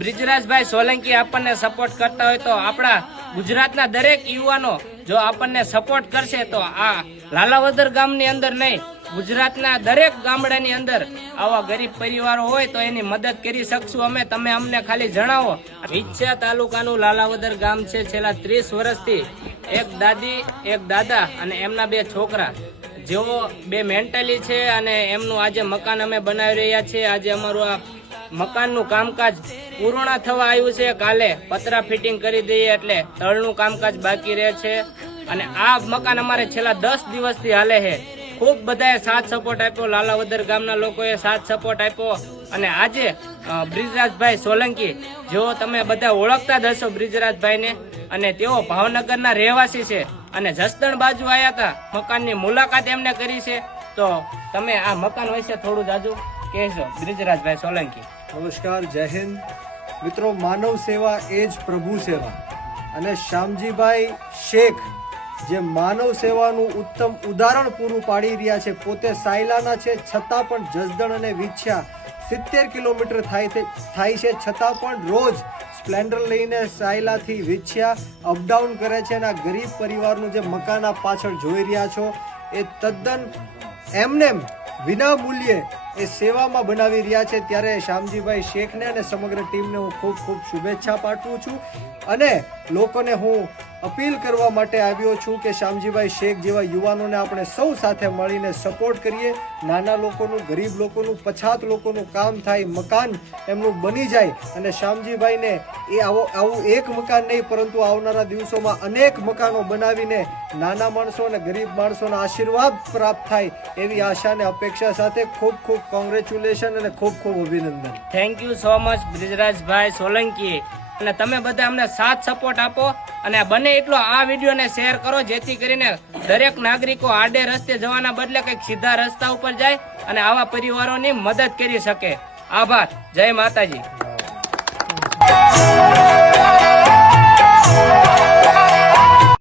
બ્રિજરાજભાઈ સોલંકી આપણને સપોર્ટ કરતા હોય તો આપણા ગુજરાતના દરેક યુવાનો જો આપણને સપોર્ટ કરશે તો આ લાલાવદર ગામની અંદર નહીં, ગુજરાતના દરેક ગામડાની અંદર આવા ગરીબ પરિવારો હોય તો એની મદદ કરી શકશું અમે. તમે અમને ખાલી જણાવો. વિછિયા તાલુકાનું લાલાવદર ગામ છે. છેલ્લા 30 વર્ષથી એક દાદી, એક દાદા અને એમના 2 છોકરા જેઓ 2 મેન્ટલી છે અને એમનું આજે મકાન અમે બનાવી રહ્યા છીએ. આજે અમારું આ મકાનનું કામકાજ પૂર્ણ થવા આવ્યું છે. કાલે પતરા ફિટિંગ કરી દઈએ એટલે તળનું કામકાજ બાકી રહે છે અને આ મકાન અમારે છેલ્લા 10 દિવસથી હાલે છે. ખૂબ બધાએ સાથ સપોર્ટ આપ્યો, લાલાવદર ગામના લોકોએ સાથ સપોર્ટ આપ્યો અને આજે બ્રિજરાજભાઈ સોલંકી જેઓ તમે બધા ઓળખતા જ હશો બ્રિજરાજભાઈને, અને તેઓ ભાવનગરના રહેવાસી છે અને જસદણ બાજુ આવ્યા હતા, મકાનની મુલાકાત એમને કરી છે. તો તમે આ મકાન વિશે થોડું જાજુ કહેશો બ્રિજરાજભાઈ સોલંકી. નમસ્કાર, જય હિન્દ મિત્રો. માનવ સેવા એ જ પ્રભુ સેવા અને શ્યામજીભાઈ શેખ જે માનવ સેવાનું ઉત્તમ ઉદાહરણ પૂરું પાડી રહ્યા છે. પોતે સાયલાના છે છતાં પણ જસદણ અને વિછિયા 70 કિલોમીટર થાય છે છતાં પણ રોજ સ્પ્લેન્ડર લઈને સાયલાથી વિછિયા અપડાઉન કરે છે અને આ ગરીબ પરિવારનું જે મકાન આપ પાછળ જોઈ રહ્યા છો એ તદ્દન એમનેમ વિના મૂલ્યે એ સેવામાં બનાવી રહ્યા છે. ત્યારે શ્યામજીભાઈ શેખને અને સમગ્ર ટીમને હું ખૂબ ખૂબ શુભેચ્છા પાઠવું છું અને લોકોને હું અપીલ કરવા માટે આવ્યો છું કે શ્યામજીભાઈ શેખ જેવા યુવાનોને આપણે સૌ સાથે મળીને સપોર્ટ કરીએ. નાના લોકોનું, ગરીબ લોકોનું, પછાત લોકોનું કામ થાય, મકાન એમનું બની જાય અને શ્યામજીભાઈને એ આવું એક મકાન નહીં પરંતુ આવનારા દિવસોમાં અનેક મકાનો બનાવીને નાના માણસો અને ગરીબ માણસોના આશીર્વાદ પ્રાપ્ત થાય એવી આશા અને અપેક્ષા સાથે ખૂબ ખૂબ કોંગ્રેચ્યુલેશન અને ખૂબ ખૂબ અભિનંદન. Thank you so much Brijrajbhai Solanki. અને તમે બધા અમને સાથ સપોર્ટ આપો અને બને એટલો આ વિડીયોને શેર કરો જેથી કરીને દરેક નાગરિકો આડે રસ્તે જવાના બદલે કંઈક સીધા રસ્તા ઉપર જાય અને આવા પરિવારોની મદદ કરી શકે. આભાર. જય માતાજી.